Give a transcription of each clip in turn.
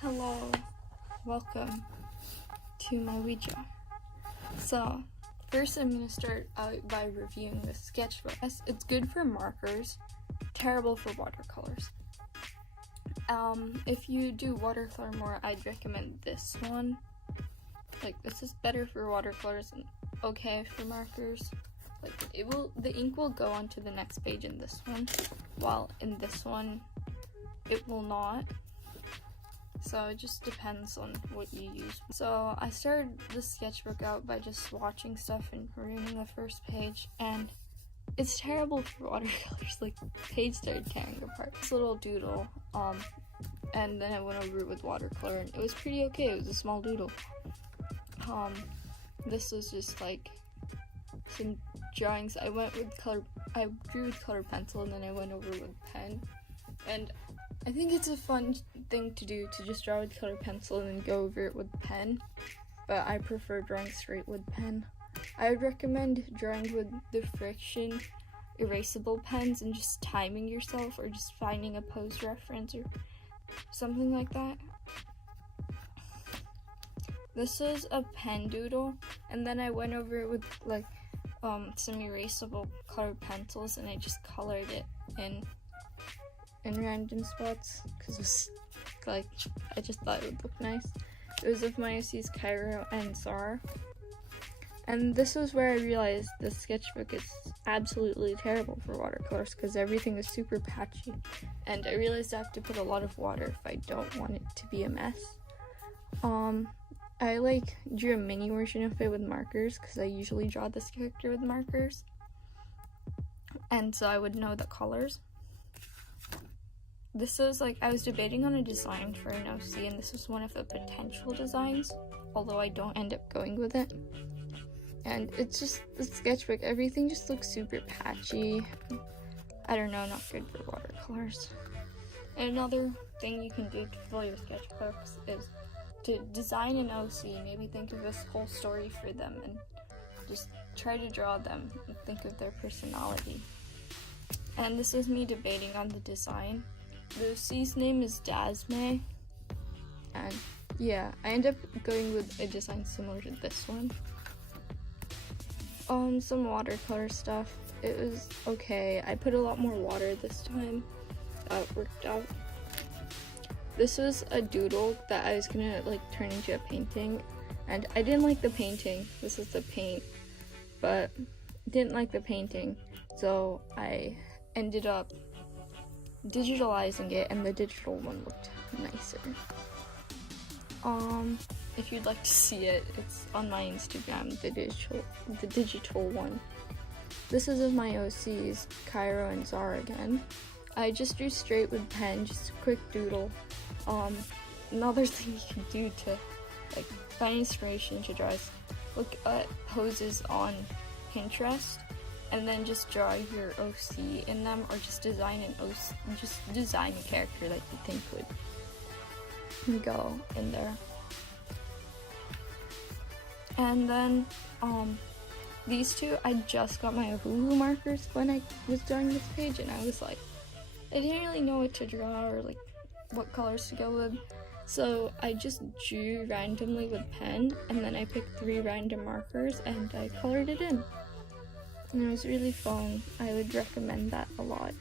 Hello, welcome to my Ouija. So, first I'm going to start out by reviewing the sketchbook. It's good for markers, terrible for watercolors. If you do watercolor more, I'd recommend this one. Like, this is better for watercolors and okay for markers. Like, the ink will go onto the next page in this one, while in this one, it will not. So it just depends on what you use. So I started the sketchbook out by just watching stuff and reading the first page, and it's terrible for watercolors. Like, the page started tearing apart. This little doodle, and then I went over it with watercolor, and it was pretty okay. It was a small doodle. This was just like some drawings. I drew with colored pencil, and then I went over with pen, and I think it's a fun thing to do, to just draw with colored pencil and then go over it with pen, but I prefer drawing straight with pen. I would recommend drawing with the friction erasable pens and just timing yourself, or just finding a pose reference or something like that. This is a pen doodle, and then I went over it with like some erasable colored pencils, and I just colored it in random spots because it's like, I just thought it would look nice. It was of my OCs Cairo and Zara, and this was where I realized the sketchbook is absolutely terrible for watercolors because everything is super patchy, and I realized I have to put a lot of water if I don't want it to be a mess. I drew a mini version of it with markers because I usually draw this character with markers, and so I would know the colors. This is I was debating on a design for an OC, and this was one of the potential designs, although I don't end up going with it. And it's just the sketchbook, everything just looks super patchy. I don't know, not good for watercolors. And another thing you can do to fill your sketchbooks is to design an OC, maybe think of this whole story for them and just try to draw them and think of their personality. And this is me debating on the design. The OC's name is Dasme, and yeah, I ended up going with a design similar to this one. Some watercolor stuff, it was okay. I put a lot more water this time, that worked out. This was a doodle that I was gonna turn into a painting, and I didn't like the painting. This is the paint, but didn't like the painting, so I ended up digitalizing it, and the digital one looked nicer. If you'd like to see it, it's on my Instagram, the digital one. This is of my OCs, Cairo and Zara again. I just drew straight with pen, just a quick doodle. Another thing you can do to find inspiration to draw is look at poses on Pinterest, and then just draw your OC in them, or just design a character that you think would go in there. And then these two, I just got my Hulu markers when I was drawing this page, and I was like, I didn't really know what to draw or what colors to go with, so I just drew randomly with pen, and then I picked 3 random markers and I colored it in. And it was really fun. I would recommend that a lot.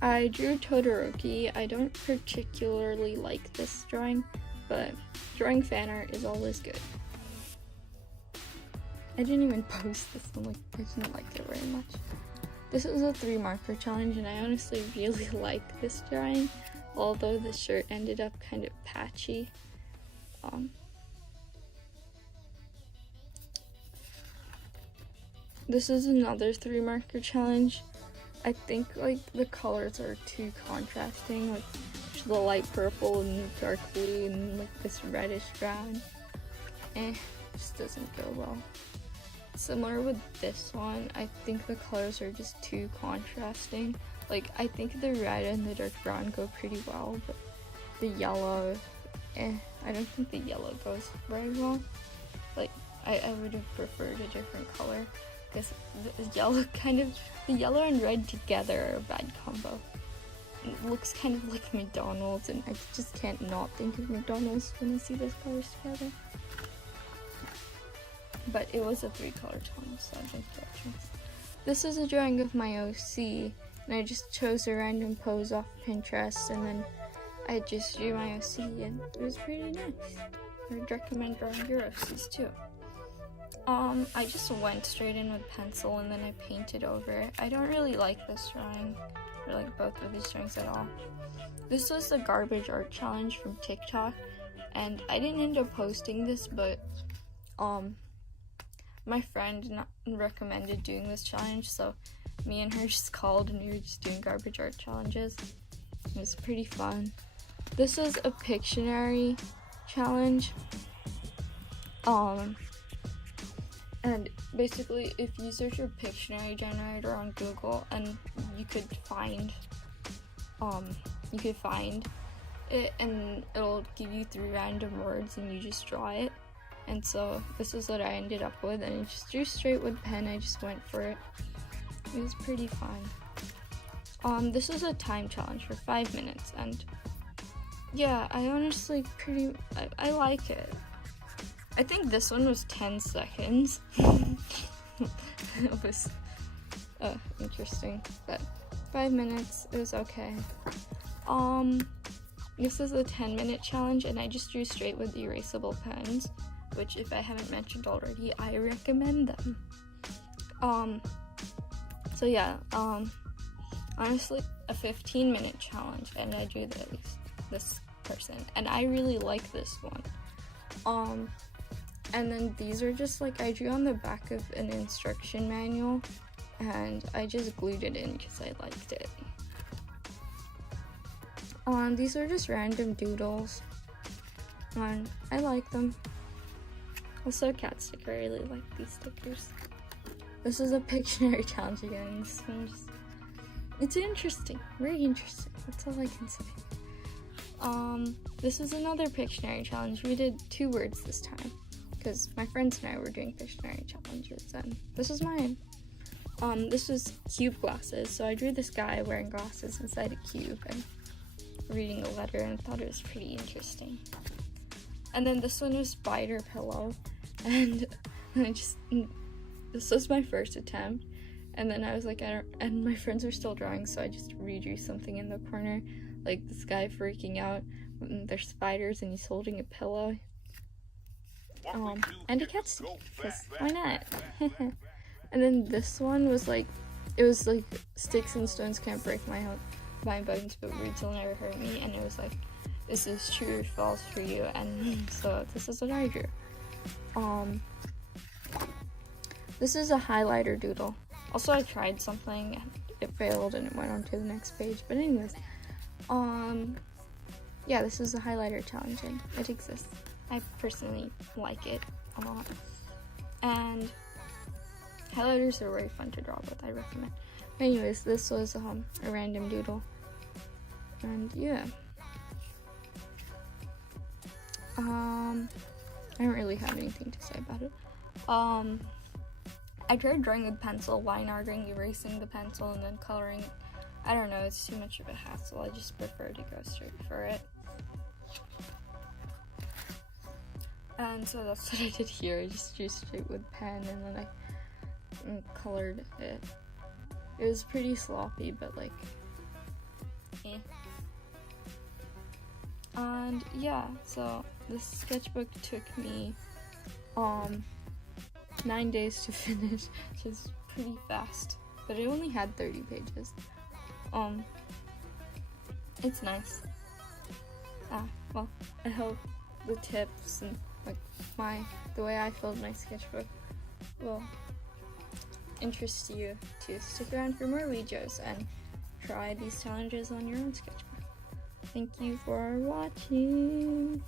I drew Todoroki. I don't particularly like this drawing, but drawing fan art is always good. I didn't even post this one, I didn't like it very much. This is a 3 marker challenge, and I honestly really like this drawing, although the shirt ended up kind of patchy. This is another 3 marker challenge. I think the colors are too contrasting, the light purple and dark blue and this reddish brown. Just doesn't go well. Similar with this one, I think the colors are just too contrasting. I think the red and the dark brown go pretty well, but the yellow, I don't think the yellow goes very well. I would have preferred a different color, because the yellow and red together are a bad combo. looks kind of like McDonald's, and I just can't not think of McDonald's when I see those colors together. But it was a 3-color challenge, so I didn't get a chance. This is a drawing of my OC, and I just chose a random pose off Pinterest, and then I just drew my OC, and it was pretty nice. I would recommend drawing your OCs too. I just went straight in with pencil, and then I painted over it. I don't really like this drawing, or like both of these drawings at all. This was the garbage art challenge from TikTok, and I didn't end up posting this, but my friend recommended doing this challenge, so me and her just called, and we were just doing garbage art challenges. It was pretty fun. This was a Pictionary challenge. And basically, if you search your Pictionary generator on Google, and you could find it, and it'll give you 3 random words, and you just draw it. And so this is what I ended up with, and I just drew straight with pen. I just went for it. It was pretty fun. This was a time challenge for 5 minutes, and yeah, I honestly I like it. I think this one was 10 seconds. It was interesting, but 5 minutes, it was okay. This is a 10-minute challenge, and I just drew straight with erasable pens, which, if I haven't mentioned already, I recommend them. So yeah, honestly, a 15-minute challenge, and I drew this person, and I really like this one. And then these are just like, I drew on the back of an instruction manual, and I just glued it in because I liked it. These are just random doodles, and I like them. Also a cat sticker, I really like these stickers. This is a Pictionary challenge again. This one just, it's interesting, very interesting, that's all I can say. This is another Pictionary challenge. We did 2 words this time, because my friends and I were doing Pictionary challenges, and this is mine. This was cube glasses, so I drew this guy wearing glasses inside a cube and reading a letter, and thought it was pretty interesting. And then this one was spider pillow, and this was my first attempt, and then I was like, and my friends were still drawing, so I just redrew something in the corner, like this guy freaking out, and there's spiders, and he's holding a pillow, and a cat stick, because why not? And then this one was like, it was like, sticks and stones can't break my bones, but words will never hurt me, and it was like, this is true or false for you, and so this is what I drew. This is a highlighter doodle. Also, I tried something, and it failed, and it went on to the next page, but anyways, yeah, this is a highlighter challenge, and it exists. I personally like it a lot, and highlighters are very fun to draw with, I recommend. Anyways, this was a random doodle, and yeah. I don't really have anything to say about it. I tried drawing with pencil, line arting, erasing the pencil, and then coloring it. I don't know, it's too much of a hassle. I just prefer to go straight for it. And so that's what I did here. I just drew straight with pen, and then I colored it. It was pretty sloppy, but like, eh. And yeah, so this sketchbook took me 9 days to finish, which is pretty fast, but it only had 30 pages. It's nice. Well, I hope the tips and like the way I filled my sketchbook will interest you to stick around for more videos and try these challenges on your own sketchbook. Thank you for watching.